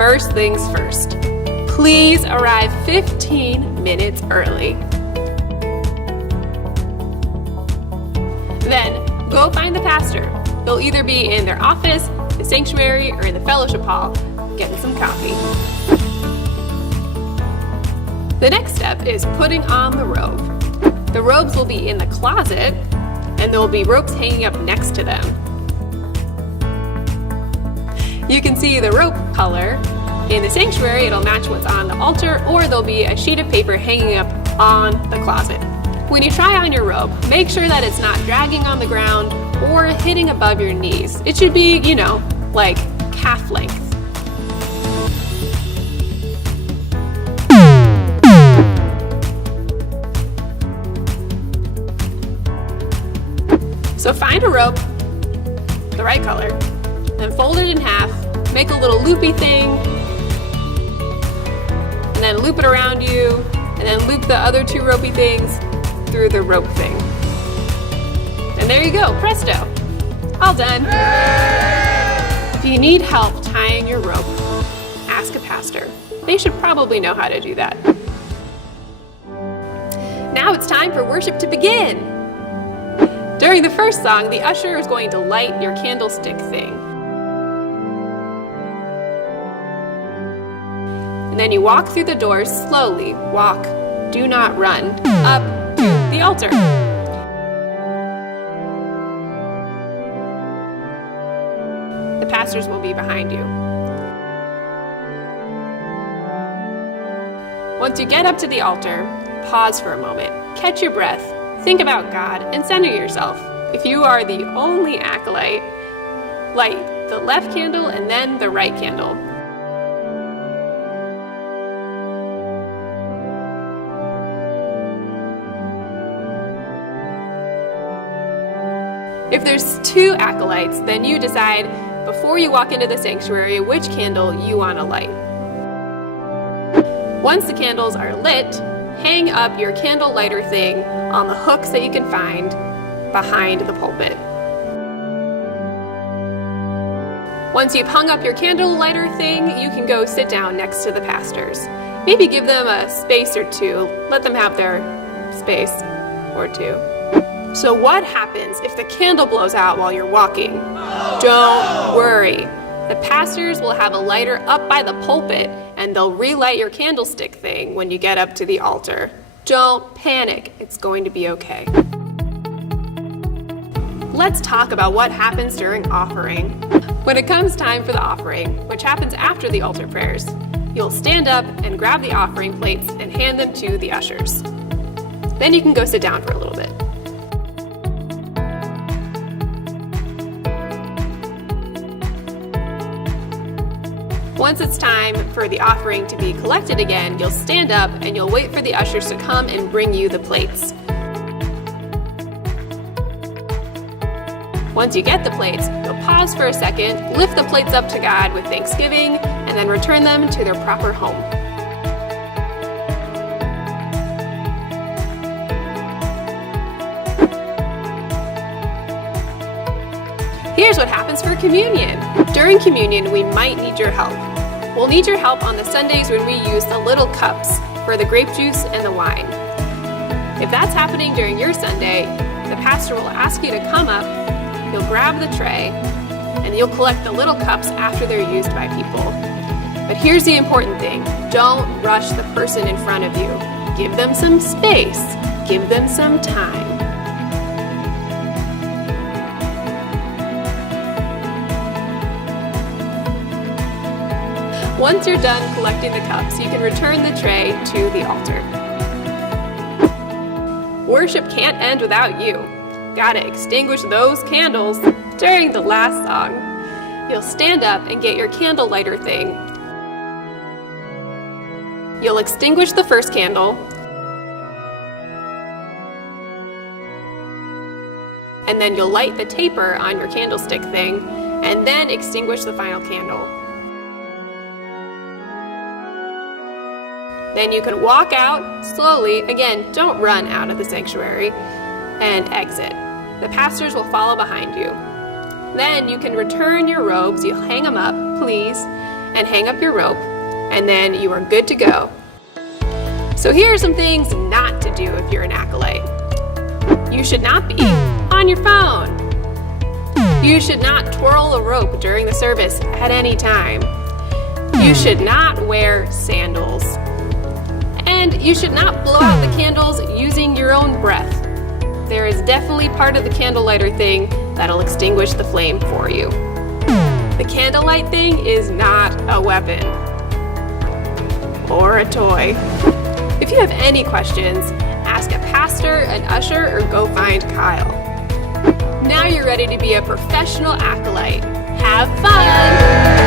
First things first, please arrive 15 minutes early. Then, go find the pastor. They'll either be in their office, the sanctuary, or in the fellowship hall, getting some coffee. The next step is putting on the robe. The robes will be in the closet, and there will be ropes hanging up next to them. You can see the rope color. In the sanctuary, it'll match what's on the altar, or there'll be a sheet of paper hanging up on the closet. When you try on your robe, make sure that it's not dragging on the ground or hitting above your knees. It should be, like calf length. So find a rope, the right color, then fold it in half, make a little loopy thing, and then loop it around you, and then loop the other two ropey things through the rope thing. And there you go, presto, all done. If you need help tying your rope, ask a pastor. They should probably know how to do that. Now it's time for worship to begin. During the first song, the usher is going to light your candlestick thing. And then you walk through the doors slowly. Walk, do not run, up to the altar. The pastors will be behind you. Once you get up to the altar, pause for a moment, catch your breath, think about God, and center yourself. If you are the only acolyte, light the left candle and then the right candle. If there's two acolytes, then you decide before you walk into the sanctuary which candle you want to light. Once the candles are lit, hang up your candle lighter thing on the hooks that you can find behind the pulpit. Once you've hung up your candle lighter thing, you can go sit down next to the pastors. Maybe give them a space or two. Let them have their space or two. So what happens if the candle blows out while you're walking? Don't worry. The pastors will have a lighter up by the pulpit, and they'll relight your candlestick thing when you get up to the altar. Don't panic. It's going to be okay. Let's talk about what happens during offering. When it comes time for the offering, which happens after the altar prayers, you'll stand up and grab the offering plates and hand them to the ushers. Then you can go sit down for a little bit. Once it's time for the offering to be collected again, you'll stand up and you'll wait for the ushers to come and bring you the plates. Once you get the plates, you'll pause for a second, lift the plates up to God with thanksgiving, and then return them to their proper home. Here's what happens for communion. During communion, we might need your help. We'll need your help on the Sundays when we use the little cups for the grape juice and the wine. If that's happening during your Sunday, the pastor will ask you to come up, you'll grab the tray, and you'll collect the little cups after they're used by people. But here's the important thing. Don't rush the person in front of you. Give them some space. Give them some time. Once you're done collecting the cups, you can return the tray to the altar. Worship can't end without you. Gotta extinguish those candles during the last song. You'll stand up and get your candle lighter thing. You'll extinguish the first candle, and then you'll light the taper on your candlestick thing, and then extinguish the final candle. Then you can walk out slowly, again, don't run out of the sanctuary, and exit. The pastors will follow behind you. Then you can return your robes, you hang them up, please, and hang up your rope, and then you are good to go. So here are some things not to do if you're an acolyte. You should not be on your phone. You should not twirl a rope during the service at any time. You should not wear sandals. And you should not blow out the candles using your own breath. There is definitely part of the candle lighter thing that'll extinguish the flame for you. The candlelight thing is not a weapon or a toy. If you have any questions, ask a pastor, an usher, or go find Kyle. Now you're ready to be a professional acolyte. Have fun!